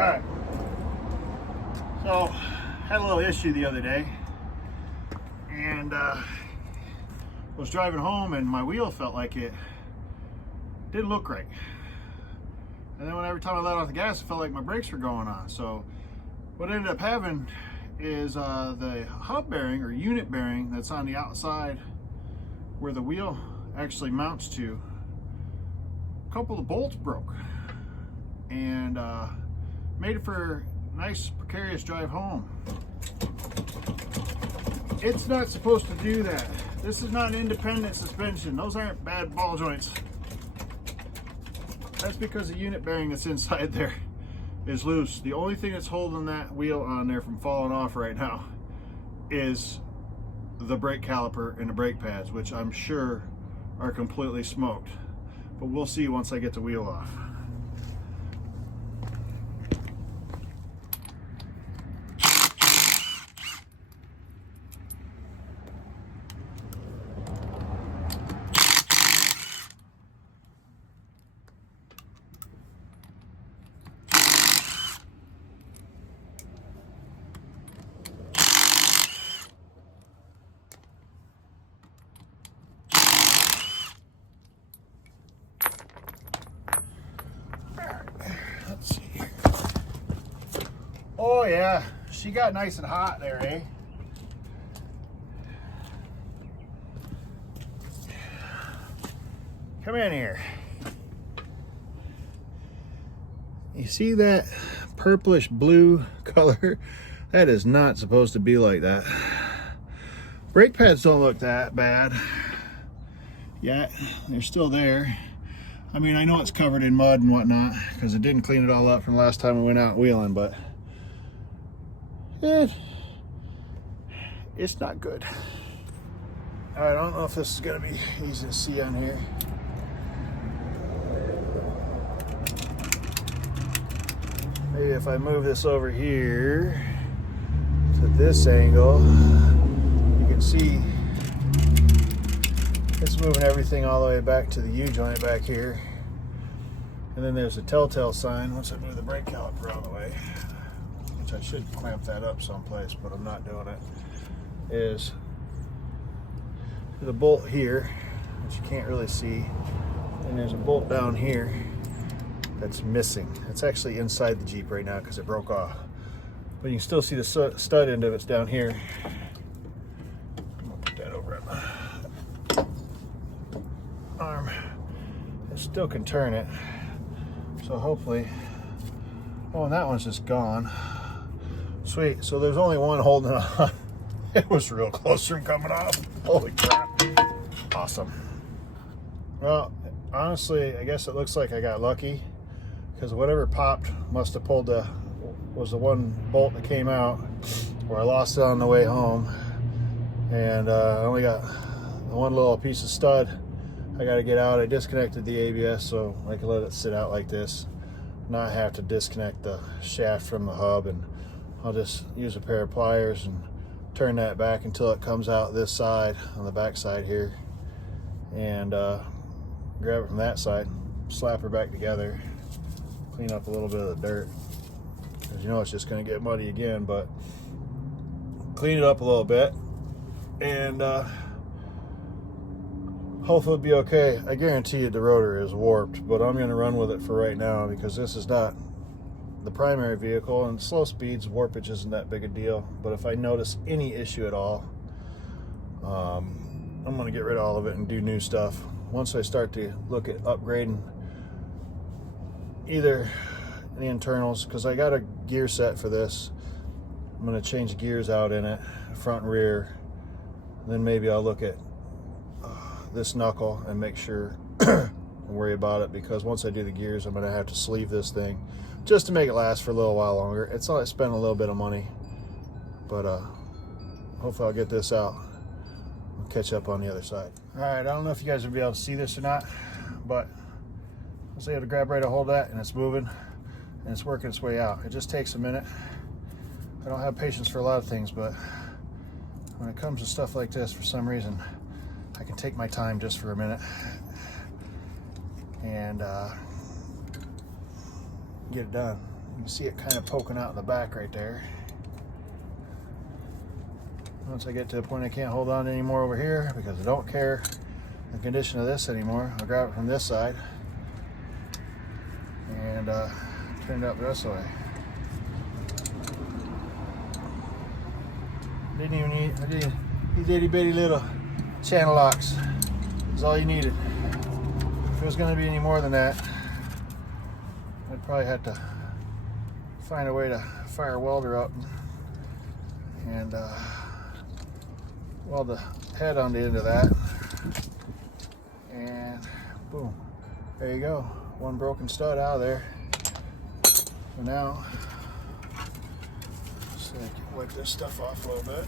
Alright, so had a little issue the other day, and was driving home and my wheel felt like it didn't look right. And then every time I let off the gas, it felt like my brakes were going on. So what I ended up having is the hub bearing or unit bearing that's on the outside where the wheel actually mounts to, a couple of bolts broke, and made it for a nice precarious drive home. It's not supposed to do that. This is not an independent suspension. Those aren't bad ball joints. That's because the unit bearing that's inside there is loose. The only thing that's holding that wheel on there from falling off right now is the brake caliper and the brake pads, which I'm sure are completely smoked. But we'll see once I get the wheel off. Let's see here. Oh yeah, she got nice and hot there, eh? Come in here. You see that purplish blue color? That is not supposed to be like that. Brake pads don't look that bad yet. They're still there. I mean, I know it's covered in mud and whatnot because it didn't clean it all up from the last time we went out wheeling, but it's not good. All right, I don't know if this is gonna be easy to see on here. Maybe if I move this over here to this angle, you can see it's moving everything all the way back to the U-joint back here. And then there's a telltale sign once I move the brake caliper out of the way, which I should clamp that up someplace, but I'm not doing it, is there's a bolt here, which you can't really see, and there's a bolt down here that's missing. It's actually inside the Jeep right now because it broke off. But you can still see the stud end of it's down here. I'm gonna put that over at my arm. It still can turn it, so hopefully. Oh, and that one's just gone. Sweet. So there's only one holding it on. It was real close from coming off. Holy crap. Awesome. Well, honestly, I guess it looks like I got lucky because whatever popped must have pulled was the one bolt that came out, where I lost it on the way home, and I only got one little piece of stud I got to get out. I disconnected the ABS so I can let it sit out like this, not have to disconnect the shaft from the hub, and I'll just use a pair of pliers and turn that back until it comes out this side on the back side here, and grab it from that side, slap her back together, clean up a little bit of the dirt, because you know it's just going to get muddy again, but clean it up a little bit, and hopefully it'll be okay. I guarantee you the rotor is warped, but I'm going to run with it for right now because this is not the primary vehicle, and slow speeds, warpage isn't that big a deal. But if I notice any issue at all, I'm going to get rid of all of it and do new stuff. Once I start to look at upgrading either the internals, because I got a gear set for this. I'm going to change the gears out in it, front and rear. Then maybe I'll look at this knuckle and make sure and worry about it, because once I do the gears, I'm going to have to sleeve this thing just to make it last for a little while longer. It's not, I spent a little bit of money, but hopefully I'll get this out. I'll catch up on the other side. All right, I don't know if you guys will be able to see this or not, but I was able to grab right a hold of that, and it's moving and it's working its way out. It just takes a minute. I don't have patience for a lot of things, but when it comes to stuff like this, for some reason, I can take my time just for a minute and get it done. You can see it kind of poking out in the back right there. Once I get to a point I can't hold on anymore over here because I don't care the condition of this anymore, I'll grab it from this side and turn it up the rest of the way. Didn't even need these itty bitty little channel locks. That's all you needed. If it was going to be any more than that, I'd probably have to find a way to fire a welder up and weld the head on the end of that, and boom, there you go, one broken stud out of there. So now, so I can wipe this stuff off a little bit.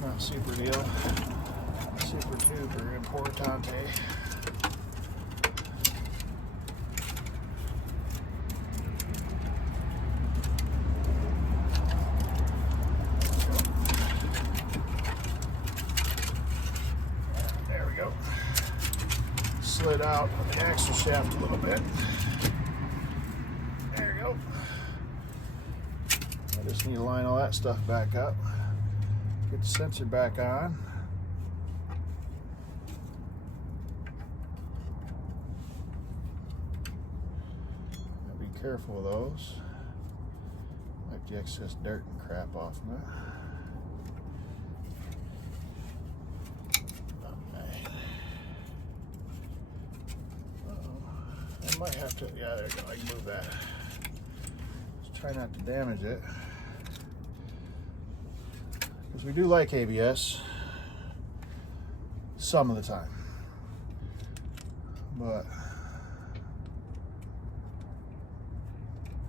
Not super deal, super duper importante. Slid out of the axle shaft a little bit. There you go. I just need to line all that stuff back up. Get the sensor back on. Now be careful of those. Wipe the excess dirt and crap off of it. I might have to, yeah, there you go, I can move that. Just try not to damage it. Because we do like ABS some of the time. But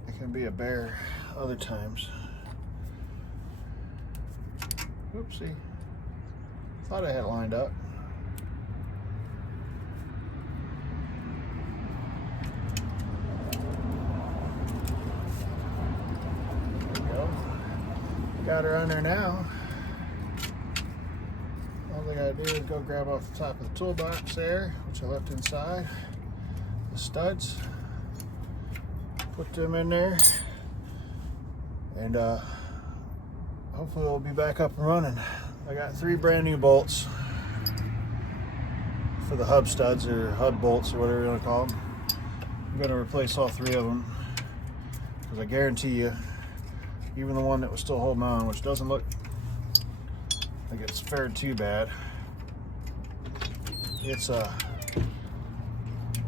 it can be a bear other times. Oopsie. Thought I had it lined up. Got her on there now. All I gotta do is go grab off the top of the toolbox there, which I left inside. The studs. Put them in there. And hopefully we'll be back up and running. I got 3 brand new bolts for the hub studs or hub bolts or whatever you want to call them. I'm gonna replace all 3 of them because I guarantee you, even the one that was still holding on, which doesn't look like it's fared too bad, it's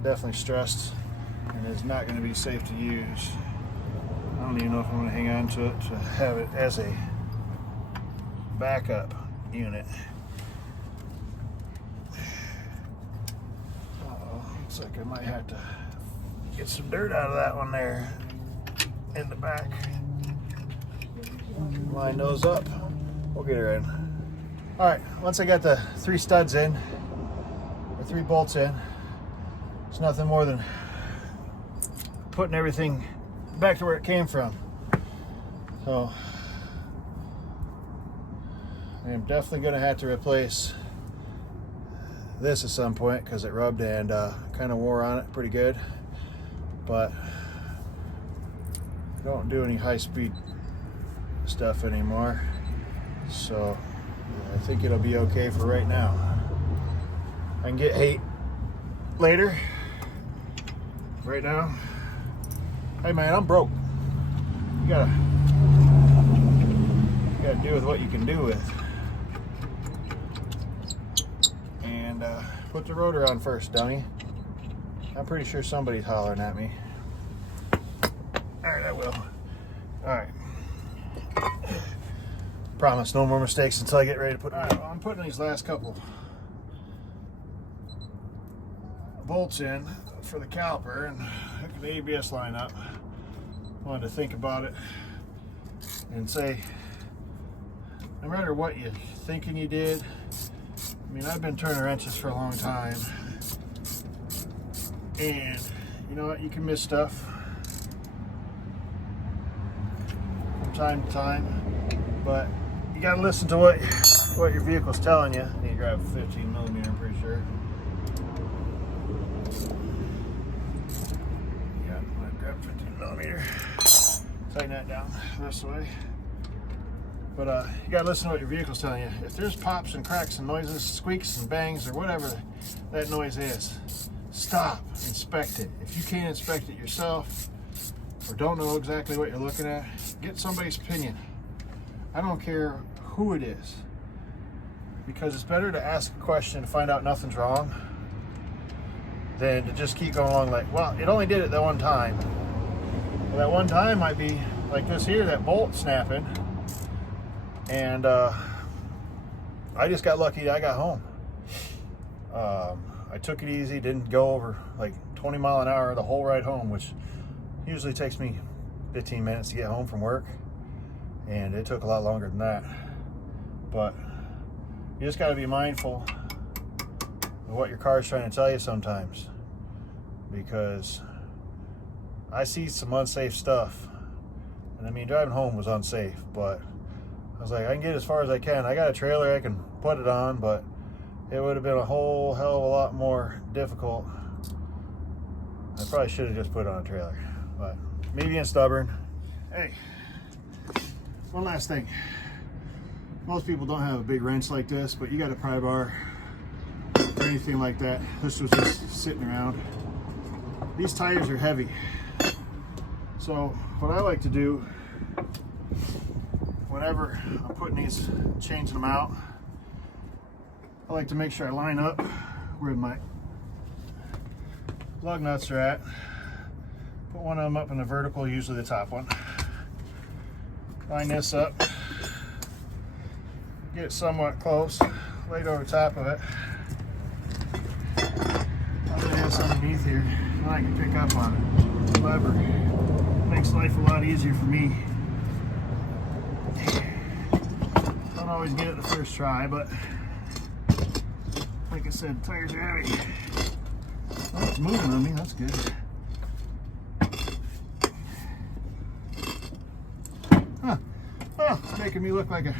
definitely stressed and is not going to be safe to use. I don't even know if I'm going to hang on to it to have it as a backup unit. Looks like I might have to get some dirt out of that one there in the back. Line those up. We'll get her in. All right, once I got the 3 studs in, or 3 bolts in, it's nothing more than putting everything back to where it came from. So I am definitely going to have to replace this at some point because it rubbed and kind of wore on it pretty good. But I don't do any high-speed stuff anymore, so I think it'll be okay for right now. I can get hate later. Right now, hey man, I'm broke. You gotta do with what you can do with. And put the rotor on first, dummy. I'm pretty sure somebody's hollering at me. Alright, I will. Alright. Promise, no more mistakes until I get ready to put. Alright, well, I'm putting these last couple bolts in for the caliper and hook the ABS line up. Wanted to think about it and say, no matter what you're thinking you did, I mean, I've been turning wrenches for a long time, and you know what, you can miss stuff from time to time, but you gotta listen to what your vehicle's telling you. You need to grab 15 millimeter, I'm pretty sure. Yeah, I might grab 15 millimeter. millimeter. Tighten that down this way. But you gotta listen to what your vehicle's telling you. If there's pops and cracks and noises, squeaks and bangs, or whatever that noise is, stop, inspect it. If you can't inspect it yourself, or don't know exactly what you're looking at, get somebody's opinion. I don't care who it is, because it's better to ask a question to find out nothing's wrong than to just keep going along like, well, it only did it that one time. Well, that one time might be like this here, that bolt snapping. And I just got lucky that I got home. I took it easy, didn't go over like 20 mile an hour the whole ride home, which usually takes me 15 minutes to get home from work. And it took a lot longer than that. But you just got to be mindful of what your car is trying to tell you sometimes. Because I see some unsafe stuff. And I mean, driving home was unsafe, but I was like, I can get as far as I can. I got a trailer I can put it on, but it would have been a whole hell of a lot more difficult. I probably should have just put it on a trailer, but me being stubborn. Hey, one last thing. Most people don't have a big wrench like this, but you got a pry bar or anything like that. This was just sitting around. These tires are heavy. So what I like to do whenever I'm putting these, changing them out, I like to make sure I line up where my lug nuts are at. Put one of them up in the vertical, usually the top one. Line this up, get it somewhat close, lay it over top of it. I'm gonna have this underneath here, and I can pick up on it. Lever makes life a lot easier for me. Don't always get it the first try, but like I said, tires are heavy. Oh, it's moving on me, that's good. Huh. Well, it's making me look like a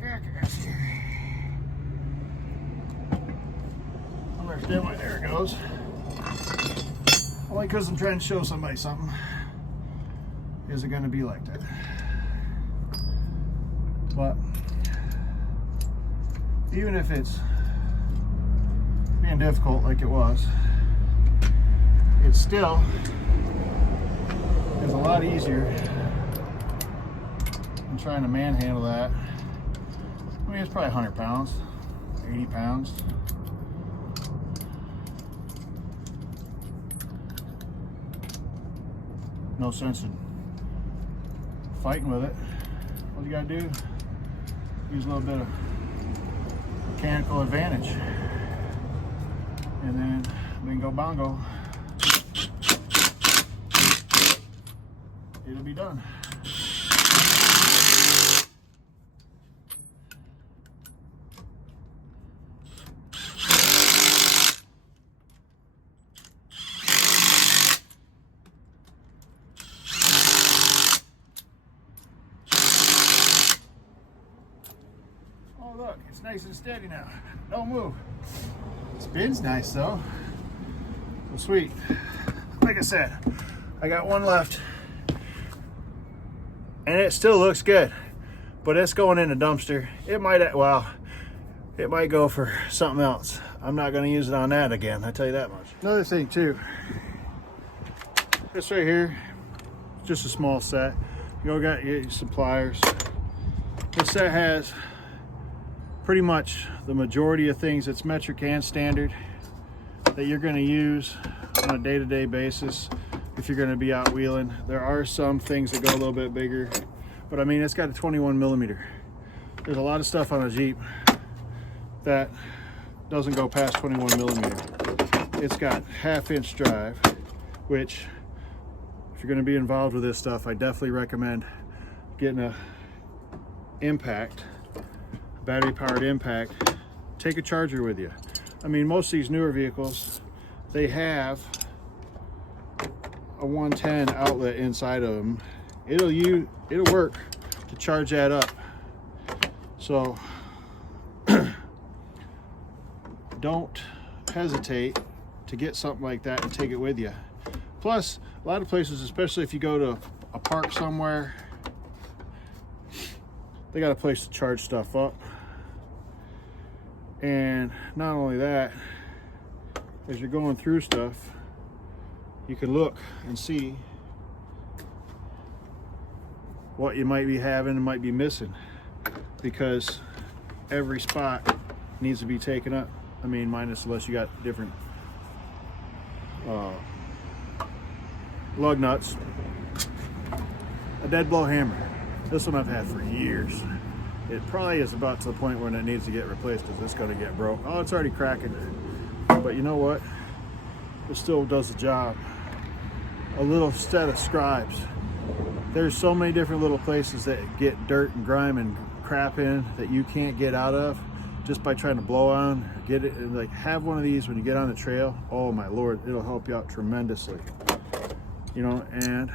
jackass here. I don't understand why there it goes. Only because I'm trying to show somebody something. Is it going to be like that? But even if it's being difficult like it was, it still is a lot easier than trying to manhandle that. I mean, it's probably 100 pounds, 80 pounds. No sense in fighting with it. All you gotta do, use a little bit of mechanical advantage, and then bingo bongo, it'll be done. Oh look, it's nice and steady now. Don't move. Spin's nice though. Well, sweet. Like I said, I got one left. And it still looks good. But it's going in a dumpster. It might, well, it might go for something else. I'm not going to use it on that again, I tell you that much. Another thing too. This right here, just a small set. You got your suppliers. This set has pretty much the majority of things that's metric and standard that you're going to use on a day-to-day basis if you're going to be out wheeling. There are some things that go a little bit bigger, but I mean, it's got a 21 millimeter. There's a lot of stuff on a Jeep that doesn't go past 21 millimeter. It's got 1/2 inch drive, which if you're going to be involved with this stuff, I definitely recommend getting a impact, battery powered impact. Take a charger with you. I mean, most of these newer vehicles, they have a 110 outlet inside of them. It'll work to charge that up. So don't hesitate to get something like that and take it with you. Plus, a lot of places, especially if you go to a park somewhere, they got a place to charge stuff up. And not only that, as you're going through stuff, you can look and see what you might be having and might be missing, because every spot needs to be taken up. I mean, minus unless you got different lug nuts. A dead blow hammer. This one I've had for years. It probably is about to the point when it needs to get replaced because it's going to get broke. Oh, it's already cracking. But you know what? It still does the job. A little set of scribes. There's so many different little places that get dirt and grime and crap in that you can't get out of just by trying to blow on, get it, and like have one of these when you get on the trail. Oh my Lord, it'll help you out tremendously. You know, and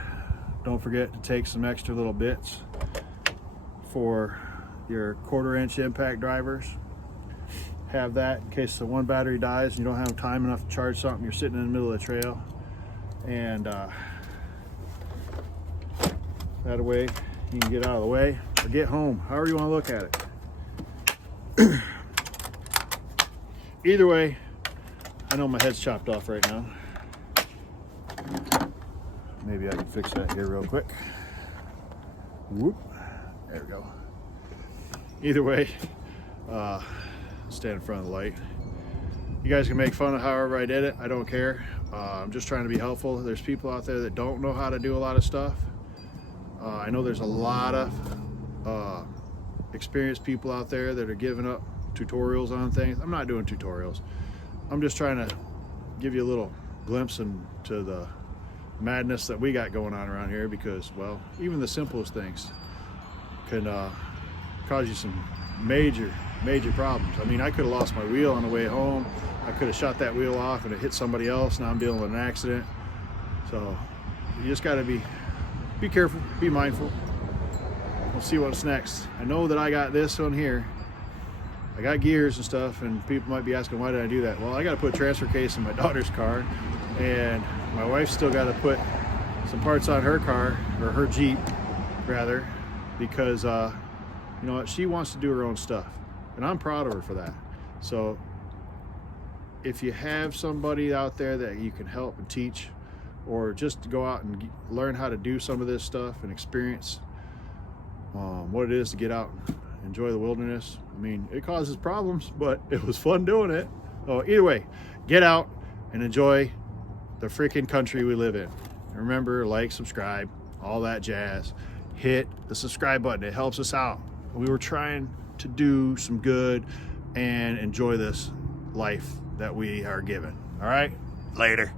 don't forget to take some extra little bits for your 1/4 inch impact drivers. Have that in case the one battery dies and you don't have time enough to charge something. You're sitting in the middle of the trail, and that way you can get out of the way or get home, however you want to look at it. Either way, I know my head's chopped off right now. Maybe I can fix that here real quick. Whoop. There we go. Either way, stand in front of the light. You guys can make fun of however I did it. I don't care. I'm just trying to be helpful. There's people out there that don't know how to do a lot of stuff. I know there's a lot of experienced people out there that are giving up tutorials on things. I'm not doing tutorials. I'm just trying to give you a little glimpse into the madness that we got going on around here, because, well, even the simplest things can cause you some major problems. I mean, I could have lost my wheel on the way home. I could have shot that wheel off and it hit somebody else. Now I'm dealing with an accident. So you just got to be careful, be mindful. We'll see what's next. I know that I got this on here. I got gears and stuff, and people might be asking, why did I do that? Well, I got to put a transfer case in my daughter's car, and my wife's still got to put some parts on her car, or her Jeep rather, because you know what, she wants to do her own stuff, and I'm proud of her for that. So if you have somebody out there that you can help and teach, or just go out and learn how to do some of this stuff and experience what it is to get out and enjoy the wilderness. I mean, it causes problems, but it was fun doing it. So either way, get out and enjoy the freaking country we live in. And remember, like, subscribe, all that jazz. Hit the subscribe button. It helps us out. We were trying to do some good and enjoy this life that we are given. All right, later.